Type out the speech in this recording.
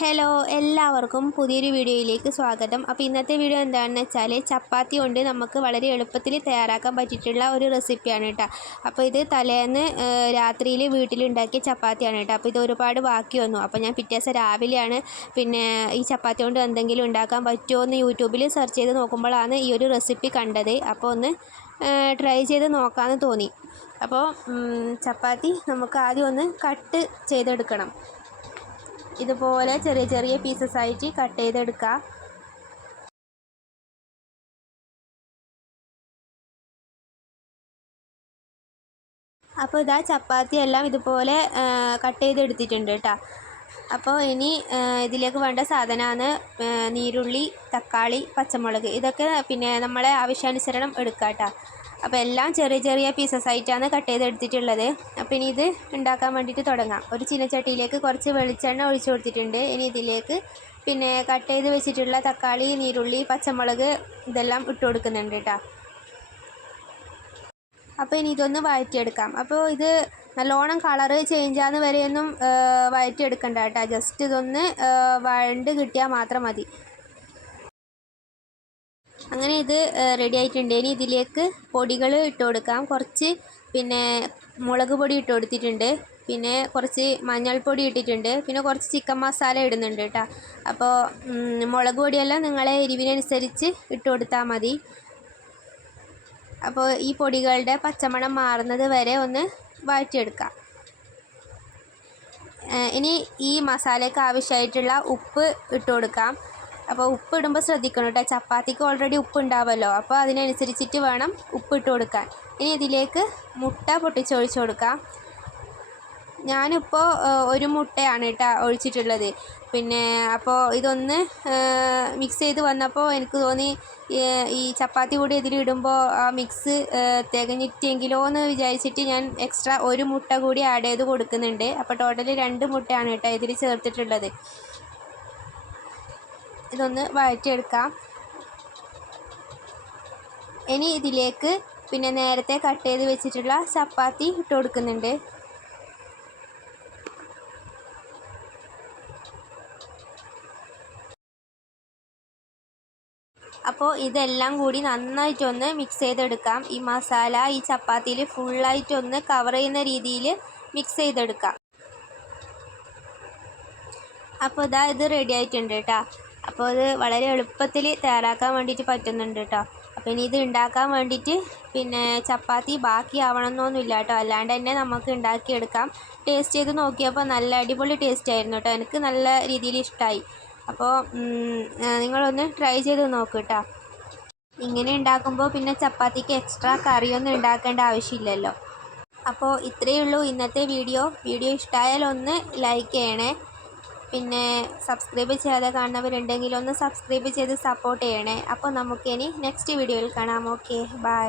Hello, എല്ലാവർക്കും പുതിയൊരു വീഡിയോയിലേക്ക് സ്വാഗതം. അപ്പോൾ ഇന്നത്തെ വീഡിയോ എന്താണെന്ന് വെച്ചാൽ ചപ്പാത്തി കൊണ്ട് നമുക്ക് വളരെ എളുപ്പത്തിൽ തയ്യാറാക്കാൻ പറ്റിയിട്ടുള്ള ഒരു റെസിപ്പിയാണ് കേട്ടോ. അപ്പോൾ ഇത് തലേന്ന് രാത്രിയിൽ വീട്ടിലുണ്ടാക്കിയ ചപ്പാത്തിയാണ് കേട്ടോ. അപ്പോൾ ഇത് ഒരുപാട് ബാക്കി വന്നു. അപ്പോൾ ഞാൻ പിറ്റേ ദിവസം രാവിലെയാണ് ഈ ചപ്പാത്തി കൊണ്ട് എന്തെങ്കിലും ഉണ്ടാക്കാൻ പറ്റുമോ എന്ന് യൂട്യൂബിൽ സെർച്ച് ചെയ്ത് നോക്കുമ്പോഴാണ് ഈ ഒരു റെസിപ്പി കണ്ടത്. അപ്പോൾ ഒന്ന് ട്രൈ ചെയ്ത് നോക്കാമെന്ന് തോന്നി. അപ്പോൾ ചപ്പാത്തി നമുക്ക് ആദ്യം ഒന്ന് കട്ട് ചെയ്തെടുക്കണം. ഇതുപോലെ ചെറിയ ചെറിയ പീസസ് ആയിട്ട് കട്ട് ചെയ്തെടുക്കുക. അപ്പോൾ ഇതാ ചപ്പാത്തി എല്ലാം ഇതുപോലെ കട്ട് ചെയ്തെടുത്തിട്ടുണ്ട് കേട്ടോ. അപ്പോൾ ഇനി ഇതിലേക്ക് വേണ്ട സാധനമാണ് നീരുള്ളി, തക്കാളി, പച്ചമുളക്. ഇതൊക്കെ നമ്മളെ ആവശ്യാനുസരണം എടുക്കുക കേട്ടോ. അപ്പോൾ എല്ലാം ചെറിയ ചെറിയ പീസസ് ആയിട്ടാണ് കട്ട് ചെയ്തെടുത്തിട്ടുള്ളത്. അപ്പോൾ ഇനി ഇത് ഉണ്ടാക്കാൻ വേണ്ടിയിട്ട് തുടങ്ങാം. ഒരു ചീനച്ചട്ടിയിലേക്ക് കുറച്ച് വെളിച്ചെണ്ണ ഒഴിച്ചു കൊടുത്തിട്ടുണ്ട്. ഇനി ഇതിലേക്ക് കട്ട് ചെയ്ത് വെച്ചിട്ടുള്ള തക്കാളി, നീരുള്ളി, പച്ചമുളക് ഇതെല്ലാം ഇട്ട് കൊടുക്കുന്നുണ്ട് കേട്ടോ. അപ്പോൾ ഇനി ഇതൊന്ന് വഴറ്റിയെടുക്കാം. അപ്പോൾ ഇത് നല്ലോണം കളറ് ചേഞ്ച് ആകുന്ന വരെയൊന്നും വഴറ്റിയെടുക്കണ്ട കേട്ടോ. ജസ്റ്റ് ഇതൊന്ന് വഴണ്ട് കിട്ടിയാൽ മാത്രം മതി. അങ്ങനെ ഇത് റെഡി ആയിട്ടുണ്ട്. ഇനി ഇതിലേക്ക് പൊടികൾ ഇട്ട് കൊടുക്കാം. കുറച്ച് മുളക് പൊടി ഇട്ട് കൊടുത്തിട്ടുണ്ട്, കുറച്ച് മഞ്ഞൾപ്പൊടി ഇട്ടിട്ടുണ്ട്, കുറച്ച് ചിക്കൻ മസാല ഇടുന്നുണ്ട് കേട്ടോ. അപ്പോൾ മുളക് പൊടിയെല്ലാം നിങ്ങളെ എരിവിനനുസരിച്ച് ഇട്ട് കൊടുത്താൽ മതി. അപ്പോൾ ഈ പൊടികളുടെ പച്ചമണം മാറുന്നത് വരെ ഒന്ന് വഴറ്റിയെടുക്കാം. ഇനി ഈ മസാലയ്ക്ക് ആവശ്യമായിട്ടുള്ള ഉപ്പ് ഇട്ട് കൊടുക്കാം. അപ്പോൾ ഉപ്പ് ഇടുമ്പോൾ ശ്രദ്ധിക്കണം കേട്ടോ. ചപ്പാത്തിക്ക് ഓൾറെഡി ഉപ്പ് ഉണ്ടാവുമല്ലോ, അപ്പോൾ അതിനനുസരിച്ചിട്ട് വേണം ഉപ്പ് ഇട്ട് കൊടുക്കാൻ. ഇനി ഇതിലേക്ക് മുട്ട പൊട്ടിച്ചൊഴിച്ച് കൊടുക്കാം. ഞാനിപ്പോൾ ഒരു മുട്ടയാണ് കേട്ടോ ഒഴിച്ചിട്ടുള്ളത്. അപ്പോൾ ഇതൊന്ന് മിക്സ് ചെയ്ത് വന്നപ്പോൾ എനിക്ക് തോന്നി ഈ ചപ്പാത്തി കൂടി ഇതിലിടുമ്പോൾ ആ മിക്സ് തികഞ്ഞിട്ടെങ്കിലോ എന്ന് വിചാരിച്ചിട്ട് ഞാൻ എക്സ്ട്രാ ഒരു മുട്ട കൂടി ആഡ് ചെയ്ത് കൊടുക്കുന്നുണ്ട്. അപ്പോൾ ടോട്ടലി 2 മുട്ടയാണ് കേട്ടോ ഇതിൽ ചേർത്തിട്ടുള്ളത്. ഇതൊന്ന് വഴറ്റിയെടുക്കാം. ഇനി ഇതിലേക്ക് നേരത്തെ കട്ട് ചെയ്ത് വെച്ചിട്ടുള്ള ചപ്പാത്തി ഇട്ട് കൊടുക്കുന്നുണ്ട്. അപ്പോൾ ഇതെല്ലാം കൂടി നന്നായിട്ടൊന്ന് മിക്സ് ചെയ്തെടുക്കാം. ഈ മസാല ഈ ചപ്പാത്തിയിൽ ഫുള്ളായിട്ടൊന്ന് കവർ ചെയ്യുന്ന രീതിയിൽ മിക്സ് ചെയ്തെടുക്കാം. അപ്പോൾ ഇത് റെഡി ആയിട്ടുണ്ട് കേട്ടോ. അപ്പോൾ ഇത് വളരെ എളുപ്പത്തിൽ തയ്യാറാക്കാൻ വേണ്ടിയിട്ട് പറ്റുന്നുണ്ട് കേട്ടോ. അപ്പോൾ ഇനി ഇത് ഉണ്ടാക്കാൻ വേണ്ടിയിട്ട് ചപ്പാത്തി ബാക്കി ആവണമെന്നൊന്നുമില്ല കേട്ടോ. അല്ലാണ്ട് തന്നെ നമുക്ക് ഉണ്ടാക്കിയെടുക്കാം. ടേസ്റ്റ് ചെയ്ത് നോക്കിയപ്പോൾ നല്ല അടിപൊളി ടേസ്റ്റ് ആയിരുന്നു കേട്ടോ. എനിക്ക് നല്ല രീതിയിൽ ഇഷ്ടമായി. അപ്പോൾ നിങ്ങളൊന്ന് ട്രൈ ചെയ്ത് നോക്കൂ കേട്ടോ. ഇങ്ങനെ ഉണ്ടാക്കുമ്പോൾ ചപ്പാത്തിക്ക് എക്സ്ട്രാ കറിയൊന്നും ഉണ്ടാക്കേണ്ട ആവശ്യമില്ലല്ലോ. അപ്പോൾ ഇത്രയേ ഉള്ളൂ ഇന്നത്തെ വീഡിയോ. ഇഷ്ടമായാൽ ഒന്ന് ലൈക്ക് ചെയ്യണേ. സബ്സ്ക്രൈബ് ചെയ്യാതെ കാണുന്നവരുണ്ടെങ്കിൽ ഒന്ന് സബ്സ്ക്രൈബ് ചെയ്ത് സപ്പോർട്ട് ചെയ്യണേ. അപ്പോൾ നമുക്കിനി നെക്സ്റ്റ് വീഡിയോയിൽ കാണാം. Okay, by.